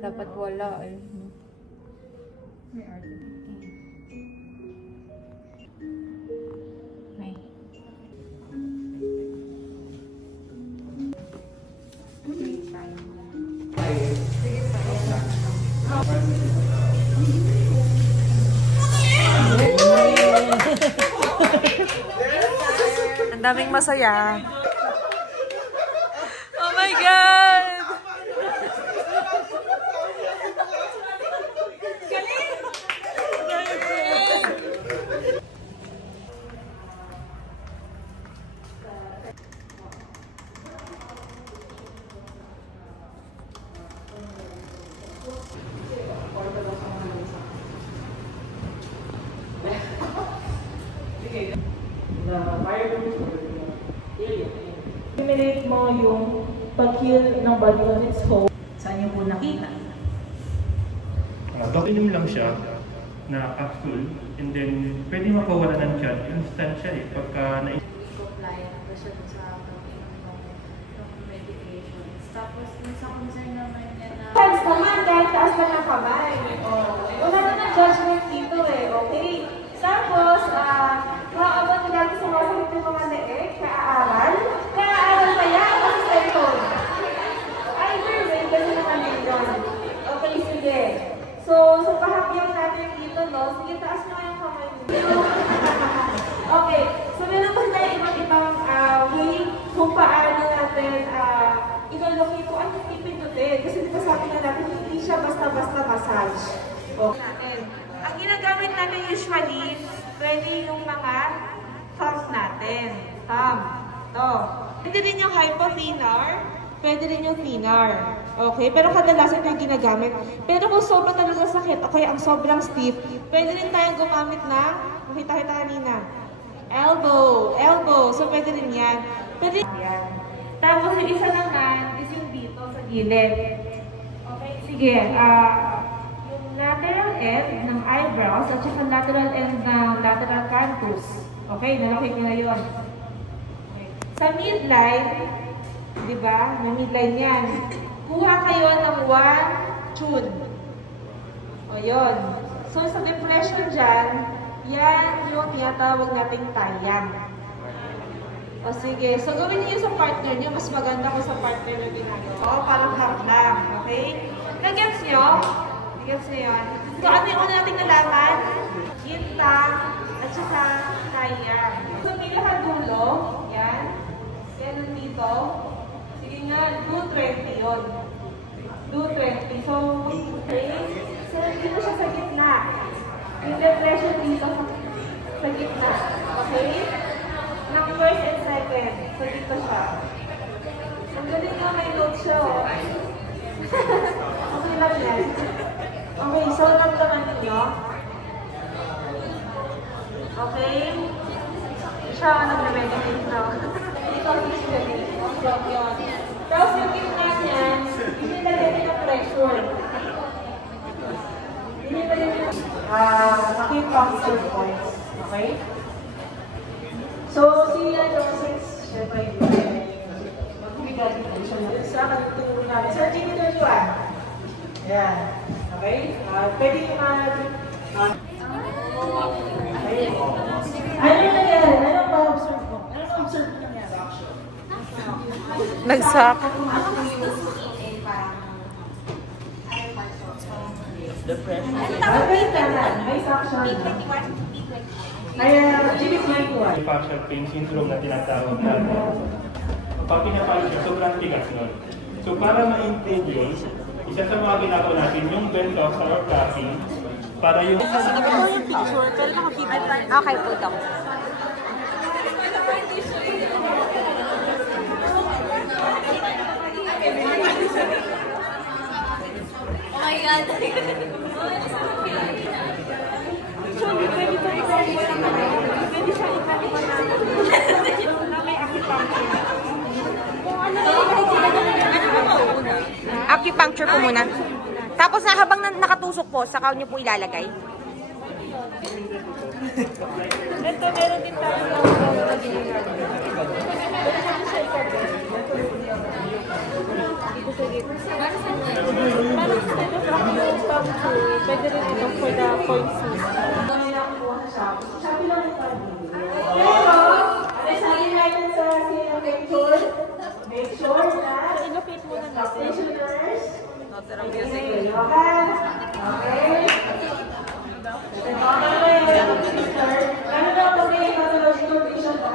Dapat wala eh. May art. May. Ang daming masaya. Oh my God! Eliminate mo yung pag-heal ng body on its own. Saan yung po nakita? Dokinim lang siya na capsule and then pwede makawala ng chat. Instant siya eh. Pagka Apply na siya sa medications. Tapos, nasa concern naman niya na... Hands naman, kahit taas lang ng kamay. Wala na ng judgment dito eh, okay? Tapos, maaabot na natin sa mga mga leeg, kaaaral kaya kasi cellphone. Either way, gano'n naman din yun. Okay, sige. So pahakyang natin dito, no? Sige, taas na yung kamay dito. Okay, so meron pa tayo iba't ibang way kung paano natin i-locate kung ano yung ipindutin. Kasi di ba sabi nga natin, hindi siya basta-basta massage. Okay. Ang ginagamit natin usually, pwede yung mga thumbs natin. Thumb. To. Pwede rin yung hypo-thinner, pwede rin yung thinner. Okay? Pero kadalasan yung ginagamit. Pero kung sobrang talaga sakit, okay, ang sobrang stiff, pwede rin tayong gumamit ng, makita-kita kanina, elbow. Elbow. So, pwede rin yan. Pwede yan. Tapos, yung isa naman is yung dito sa gilid. Okay? Sige. Yung lateral end ng eyebrows at saka lateral end ng lateral canthus. Okay? Nalakit nyo na yun. Sa midline, di ba? May midline yan. Kuha kayo ng 1 tune. O yun. So sa depression dyan, yan yung tinatawag nating tayang. O sige. So gawin niyo sa partner niyo. Mas maganda kung sa partner niyo ginagawa. O, parang harap lang. Okay? Nag-gets nyo? Nag-gets nyo yun? So ano yung una nating nalaman? Intang at saka tayang. So pinakadulo, yan. Yan dito. Sige nga, do 20 yun. Do 20. So, okay. So, dito siya sa gitna. Yung depression dito sa gitna. Okay? Ng first and second. So, dito siya. Ang galing nga may load siya, oh. Okay lang yan. Okay, so, naman ninyo. Okay? Siya nag-meditate na. Ito is galing. Tapos yung gitna niyan, hindi nalagyan ng pressure. Hindi nalagyan ng acupuncture points. Okay? So, sila doses, syempre magbibigay din siya na sa katutulong natin. Sir, Jimmy Doluan. Yan. Okay? Pwede yung ano yung nangyari? Ano pa-observe ko? Ano pa-observe ko nangyari? Nagsak. Depression. May suction. Kaya, GB21. facial pain syndrome na tinatawag natin. Pag pinapalo siya, sobrang tigas nun. So para ma-improve yun, isa sa mga ginagawa natin yung ventosa or cracking para yung... Sige, before yung picture, pero naka-feedback. Okay po, Doc. Oh my God! Actually, pwede ito pwede siya ikaliwa na may acupuncture. Acupuncture po muna. Tapos habang nakatusok po, saka nyo po ilalagay. Ito, meron din tayo ng para sa shop too. Pwede rin ito for the point system. Shopee lang ito. Pero, sabihin natin sa make sure na I-locate muna natin. stationers, Music. okay. Ano daw pag may pathological vision po?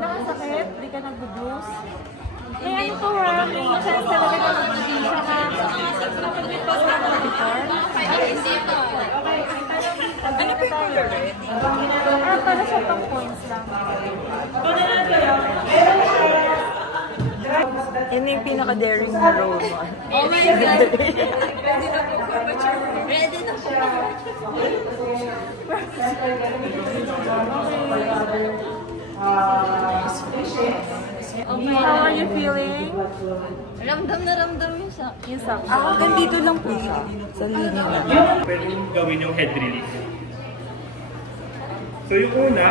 Nakasakit? Di ka nag-boost? May ano ko ha? May chance talaga na mag-boost siya ka. Nakapag-post ka na before? Ano pa tayo? Para sa pang points lang. Tunan kayo, meron siya. Yan yung pinaka-daring na role mo. Oh my God! Ready na po for mature. Ready na po. How are you feeling? Ramdam na ramdam yung sa... Ako ganito lang po sa linya. Pwede yung gawin yung head release. So yung una,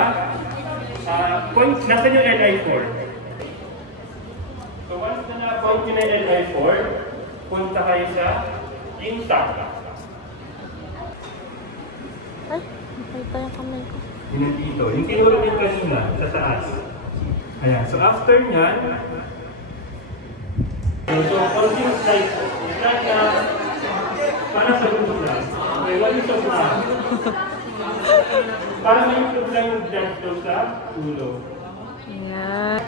nasan yung LI4? So once na na-point nyo na yung LI4, punta kayo sa intact. Ay, nakita yung kamay ko. Yun dito. Yung kinuro yung kanina, sa taas. Ayan. So after nyan, so continuous life. Para sa gusto lang. Okay, what is of now? Para ma-improve lang yung blood flow sa ulo. Yan.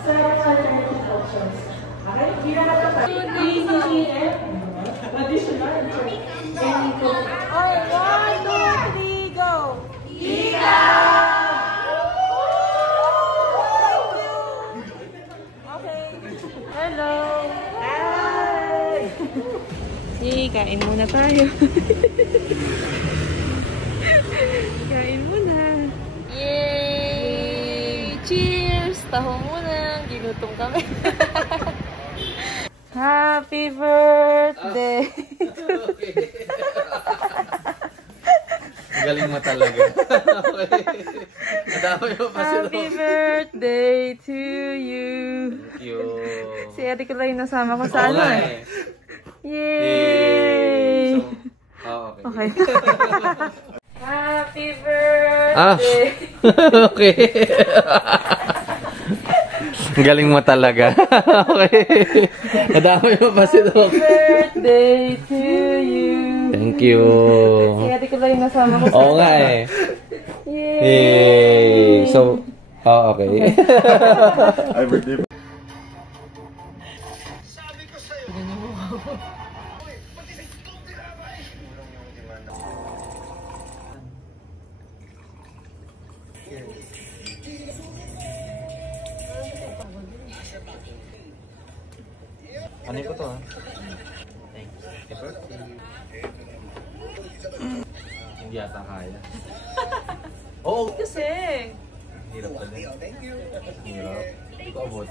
Sa alternative options. Okay? Hindi na natin ECGM, additional, any code. Oh, 1, 2, 3, go! Okay. Hello! Hi! Yay, kain muna tayo. Kain muna. Yay! Cheers! Taho muna. Ginutom kami. Happy birthday! Galing mo talaga. Okay. Madami mo pa sila. Happy birthday to you! Thank you. Si Ate ko lang yung nasama ko sa Oo ano nga eh. eh. Yay! Okay. Okay. Happy birthday! Ah. Okay. Galing mo talaga. Okay. Madami mo pa sila. Happy birthday to you! Thank you. Si Ate ko lang yung nasama ko sa Oo nga eh. Yay! Yay! So, okay. Ano ko to ha? Hindi ata kaya. Oo! Kasi, Hirap pala. Hirap. Hindi ko abot.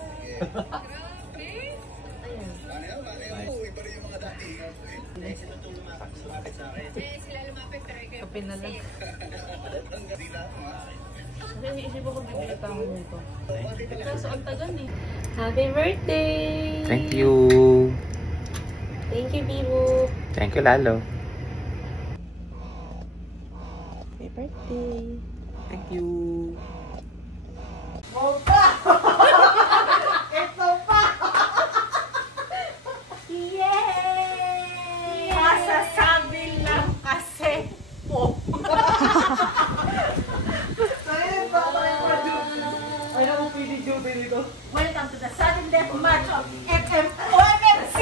kape na lang. Kasi iniisip ko kung bibili tayo nito. Kaso ang tagal eh. Happy birthday! Thank you. Thank you, Bibo. Thank you, Lalo. Happy birthday! Thank you. Yay! Masasabi lang kasi po. Welcome to the sudden death march of FMOMC!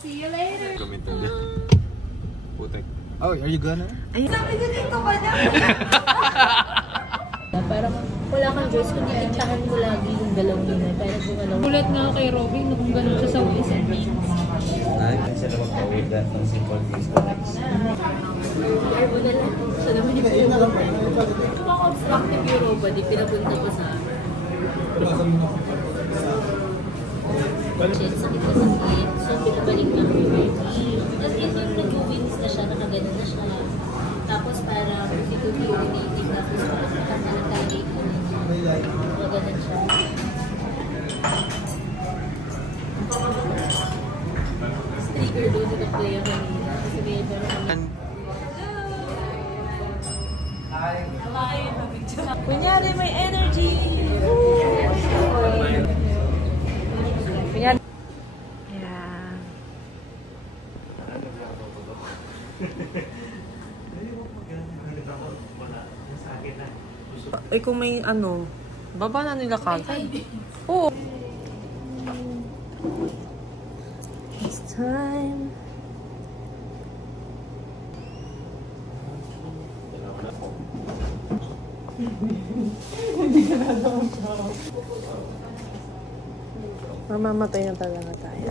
See you later. Putek. Oh, are you gonna? Sabi ko dito ka na. Parang wala kang choice kung titintahan mo lagi yung galaw nila. Pero kung ano. Ulat nga kay Robin na kung gano'n siya sa waist and means. Ay, kasi naman pa-away that ng simple disconnects. Or mo na lang. Siya naman yung robot. Yung mga obstructive yung robot, di pinapunta ko sa... Shit, sakit na sakit. So, pinabalik na ako yung baby. Tapos yun yung nag-wins na siya, nakaganon na siya. Tapos parang situtunating, tapos parang nakatalagalay ko na siya. Nakaganon siya. sticker doon sa play kanina. Kasi may meron kami. Kunyari, may energy! Yan. Eh kung may ano, baba na nila kagad. Oo. It's time. Mamamatay na talaga tayo.